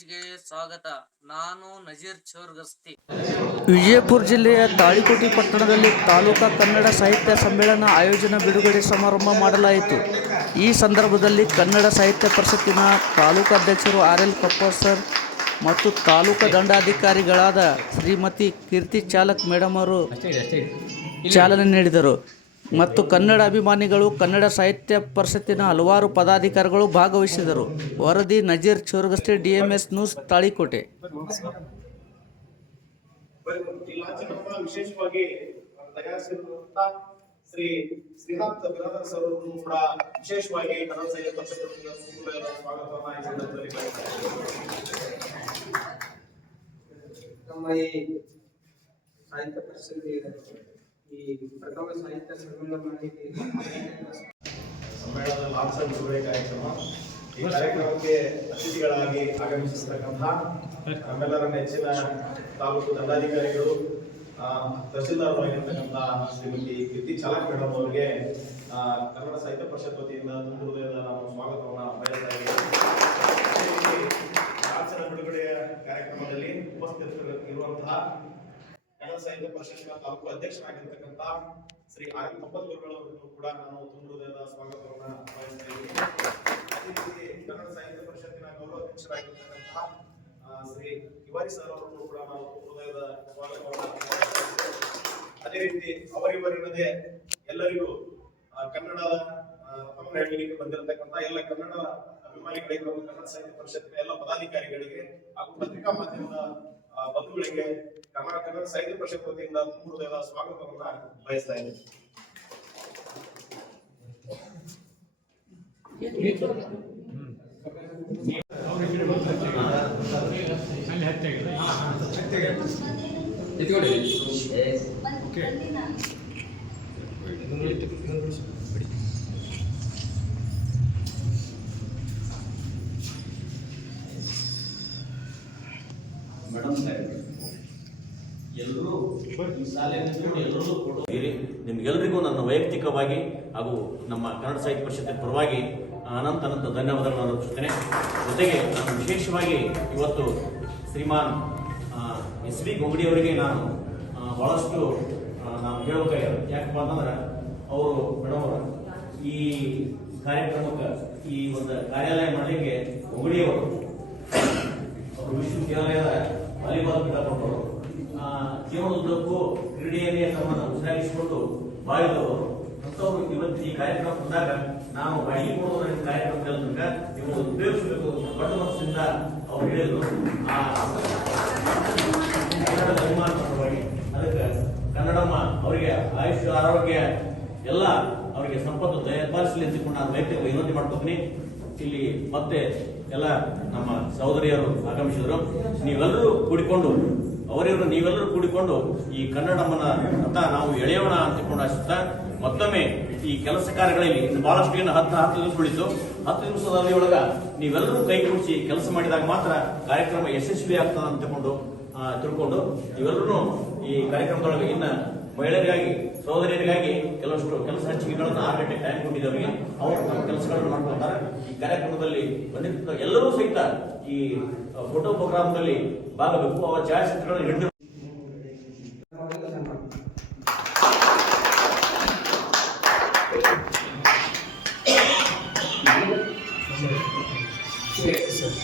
ಸ್ವಾಗತ. ನಾನು ನಜೀರ್ ಚೋರ್ಗಸ್ತಿ. ವಿಜಯಪುರ ಜಿಲ್ಲೆಯ ತಾಳಿಕೋಟಿ ಪಟ್ಟಣದಲ್ಲಿ ತಾಲೂಕಾ ಕನ್ನಡ ಸಾಹಿತ್ಯ ಸಮ್ಮೇಳನ ಆಯೋಜನ ಬಿಡುಗಡೆ ಸಮಾರಂಭ ಮಾಡಲಾಯಿತು. ಈ ಸಂದರ್ಭದಲ್ಲಿ ಕನ್ನಡ ಸಾಹಿತ್ಯ ಪರಿಷತ್ತಿನ ತಾಲೂಕಾಧ್ಯಕ್ಷರು ಆರ್ ಎಲ್ ಕಪ್ಪರ್ ಸರ್ ಮತ್ತು ತಾಲೂಕಾ ದಂಡಾಧಿಕಾರಿಗಳಾದ ಶ್ರೀಮತಿ ಕೀರ್ತಿ ಚಾಲಕ್ ಮೇಡಮ್ ಅವರು ಚಾಲನೆ ನೀಡಿದರು. ಮತ್ತು ಕನ್ನಡ ಅಭಿಮಾನಿಗಳು, ಕನ್ನಡ ಸಾಹಿತ್ಯ ಪರಿಷತ್ತಿನ ಹಲವಾರು ಪದಾಧಿಕಾರಿಗಳು ಭಾಗವಹಿಸಿದರು. ವರದಿ Nazir Chorgasti D M S news, Talikote. ವಿಶೇಷವಾಗಿ ಶ್ರೀ ಸಾಹಿತ್ಯ ಪರಿಷತ್ಗೆ ಈ ಸಾಹಿತ್ಯ ಸಮ್ಮೇಳನದ ಲಾಂಛನ ಕಾರ್ಯಕ್ರಮ. ಈ ಕಾರ್ಯಕ್ರಮಕ್ಕೆ ಅತಿಥಿಗಳಾಗಿ ಆಗಮಿಸಿರ್ತಕ್ಕಂಥ ನಮ್ಮೆಲ್ಲರ ನೆಚ್ಚಿನ ತಾಲೂಕು ದಂಡಾಧಿಕಾರಿಗಳು ತಹಸೀಲ್ದಾರ್ ಆಗಿರ್ತಕ್ಕಂಥ ಶ್ರೀಮತಿ ಕೀರ್ತಿ ಚಾಲಕ್ ಮೇಡಮ್ ಅವರಿಗೆ ಕನ್ನಡ ಸಾಹಿತ್ಯ ಪರಿಷತ್ ವತಿಯಿಂದ ಹೃದಯದ ನಾವು ಸ್ವಾಗತವನ್ನು ಬಯಸ್ತಾ ಇದ್ದೀವಿ. ಲಾಂಛನ ಬಿಡುಗಡೆಯ ಕಾರ್ಯಕ್ರಮದಲ್ಲಿ ಉಪಸ್ಥಿತರಿರುವಂತಹ ಸಾಹಿತ್ಯ ಪರಿಷತ್ನ ತಾಲೂಕು ಅಧ್ಯಕ್ಷರಾಗಿರ್ತಕ್ಕಂಥ ಶ್ರೀ ಆರ್ ಕಪ್ಪಲ್ ಕೂಡ ನಾನು ತುಂಬ ಹೃದಯದ ಸ್ವಾಗತವನ್ನು ಬಯಸ್ತಾ ಅದೇ ಕನ್ನಡ ಸಾಹಿತ್ಯ ಪರಿಷತ್ತಿನ ಗೌರವ ಅಧ್ಯಕ್ಷರಾಗಿರ್ತಕ್ಕಂತಹ ಶ್ರೀ ತಿವಾರಿ ಸರ್ ಅವರನ್ನು ಕೂಡ ನಾವು ಹೃದಯದ ಸ್ವಾಗತವನ್ನು. ಅದೇ ರೀತಿ ಅವರಿವರಿಲ್ಲದೆ ಎಲ್ಲರಿಗೂ ಕನ್ನಡ ತಮ್ಮ ಹೇಳಲಿಕ್ಕೆ ಎಲ್ಲ ಕನ್ನಡ ಅಭಿಮಾನಿಗಳಿಗೆ ಹಾಗೂ ಕನ್ನಡ ಸಾಹಿತ್ಯ ಪರಿಷತ್ತಿನ ಎಲ್ಲ ಪದಾಧಿಕಾರಿಗಳಿಗೆ ಹಾಗೂ ಪತ್ರಿಕಾ ಮಾಧ್ಯಮದ ಬಂಧುಗಳಿಗೆ ಕನ್ನಡ ಕನ್ನಡ ಸಾಹಿತ್ಯ ಪರಿಷತ್ ವತಿಯಿಂದ ತುಂಬ ಹೃದಯದ ಸ್ವಾಗತವನ್ನ ಬಯಸ್ತಾ ಇದ್ದೀನಿ. ಮೇಡಮ್ ಸಾಹೇಬ್ ಎಲ್ಲರೂ ಈ ಎಲ್ಲರೂ ನಿಮ್ಗೆಲ್ಲರಿಗೂ ನನ್ನ ವೈಯಕ್ತಿಕವಾಗಿ ಹಾಗೂ ನಮ್ಮ ಕನ್ನಡ ಸಾಹಿತ್ಯ ಪರಿಷತ್ತಿನ ಪರವಾಗಿ ಅನಂತ ಅನಂತ ಧನ್ಯವಾದಗಳನ್ನು ಅರ್ಪಿಸುತ್ತೇನೆ. ಜೊತೆಗೆ ನಾನು ವಿಶೇಷವಾಗಿ ಇವತ್ತು ಶ್ರೀಮಾನ್ ಎಸ್ ವಿ ಗೊಂಗಡಿ ಅವರಿಗೆ ನಾನು ಬಹಳಷ್ಟು ನಾವು ನಾನು ಹೇಳ್ಬೇಕಾಗ್ಯದ ಯಾಕಪ್ಪ ಅಂತಂದ್ರೆ ಅವರು ಮೇಡಮ್ ಅವರು ಈ ಕಾರ್ಯಕ್ರಮಕ್ಕೆ ಈ ಒಂದು ಕಾರ್ಯಾಲಯ ಮಾಡಲಿಕ್ಕೆ ಗೊಂಗಡಿಯವರು ಅವರು ವಿಶ್ವವಿದ್ಯಾಲಯದ ವಾಲಿಬಾಲ್ ಕ್ರೀಡಾಪಟುಗಳು ಆ, ಜೀವನದುದ್ದಕ್ಕೂ ಕ್ರೀಡೆಯಲ್ಲಿ ತಮ್ಮನ್ನು ಉಸಿರಾಗಿಸಿಕೊಂಡು ಬಾಳಿದವರು. ಅಂತವರು ಇವತ್ತು ಈ ಕಾರ್ಯಕ್ರಮ ಬಂದಾಗ ನಾವು ಬಾಡಿಗೆ ಕೊಡುವ ಕಾರ್ಯಕ್ರಮದಲ್ಲಿ ಇವರು ಉಪಯೋಗಿಸಬೇಕು ದೊಡ್ಡ ಮನಸ್ಸಿಂದ ಅವ್ರು ಹೇಳಿದ್ರು. ಆ ಅದಕ್ಕೆ ಕನ್ನಡಮ್ಮ ಅವರಿಗೆ ಆಯುಷ್ಯ ಆರೋಗ್ಯ ಎಲ್ಲ ಅವರಿಗೆ ಸಂಪತ್ತು ದಯಪಾಲಿಸಲಿ ಅಂತಿಕೊಂಡು ನಾನು ವೈಯಕ್ತಿಕ ವಿನಂತಿ ಮಾಡ್ಕೊತೀನಿ. ಇಲ್ಲಿ ಮತ್ತೆ ಎಲ್ಲ ನಮ್ಮ ಸಹೋದರಿಯರು ಆಗಮಿಸಿದರು. ನೀವೆಲ್ಲರೂ ಕೂಡಿಕೊಂಡು, ಅವರಿವರು ನೀವೆಲ್ಲರೂ ಕೂಡಿಕೊಂಡು ಈ ಕನ್ನಡಮ್ಮನ ಅಂತ ನಾವು ಎಳೆಯೋಣ ಅಂತಕೊಂಡು ಆಶಿಸ್ತಾ, ಮತ್ತೊಮ್ಮೆ ಈ ಕೆಲಸ ಕಾರ್ಯಗಳಲ್ಲಿ ಇನ್ನು ಬಹಳಷ್ಟು ಏನು ಹತ್ತು ಹತ್ತು ದಿವಸ ಉಳಿತು. ಹತ್ತು ದಿವಸದಲ್ಲಿ ಒಳಗ ನೀವೆಲ್ಲರೂ ಕೈ ಕುಡಿಸಿ ಕೆಲಸ ಮಾಡಿದಾಗ ಮಾತ್ರ ಕಾರ್ಯಕ್ರಮ ಯಶಸ್ವಿ ಆಗ್ತದೆ ಅಂತಕೊಂಡು ತಿಳ್ಕೊಂಡು ಇವೆಲ್ಲರೂ ಈ ಕಾರ್ಯಕ್ರಮದೊಳಗೆ ಇನ್ನ ಮಹಿಳೆಯರಿಗಾಗಿ, ಸಹೋದರಿಯರಿಗಾಗಿ ಕೆಲವಷ್ಟು ಕೆಲಸ ಹಂಚಿಕೆಗಳನ್ನು ಆರು ಗಂಟೆ ಟೈಮ್ ಕೊಟ್ಟಿದ್ದವರಿಗೆ ಅವರು ತಮ್ಮ ಕೆಲಸಗಳನ್ನು ಮಾಡ್ಕೊಳ್ತಾರೆ. ಈ ಕಾರ್ಯಕ್ರಮದಲ್ಲಿ ಬಂದಿರ್ತ ಎಲ್ಲರೂ ಸಹಿತ ಈ ಫೋಟೋ ಪ್ರೋಗ್ರಾಮ್ನಲ್ಲಿ ಭಾಗಬೇಕು ಅವರ ಛಾಯಾಚಿತ್ರಗಳನ್ನು ಹಿಡಿದು ಸರ್